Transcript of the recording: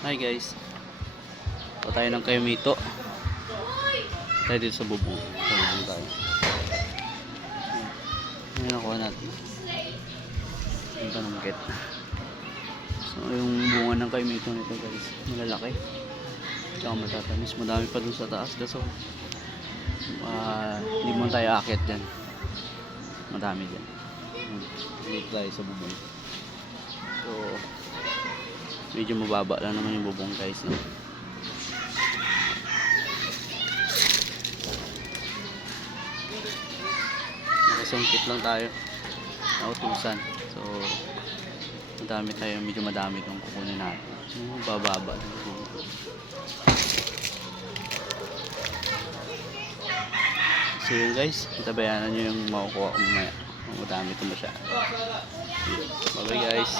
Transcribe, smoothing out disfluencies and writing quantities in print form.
Hi guys, ito tayo ng Kayumito. Tayo dito sa bubong. Sa bubong tayo. Ayan nakuha natin. Yung panungkit. So yung bunga ng Kayumito nito guys, malalaki. Tsaka matatamis. Madami pa dun sa taas. Kaso hindi mo tayo akit dyan. Madami dyan. Dito tayo sa bubong. So medyo mababa lang naman yung bubong guys, no? Nakasungkit lang tayo, nautusan. So madami tayo, medyo madami itong kukunin natin. Bababa lang yung bubong. So yun guys, itabayanan nyo yung makukuha ko mamaya. Madami ito masyado. Bye bye guys.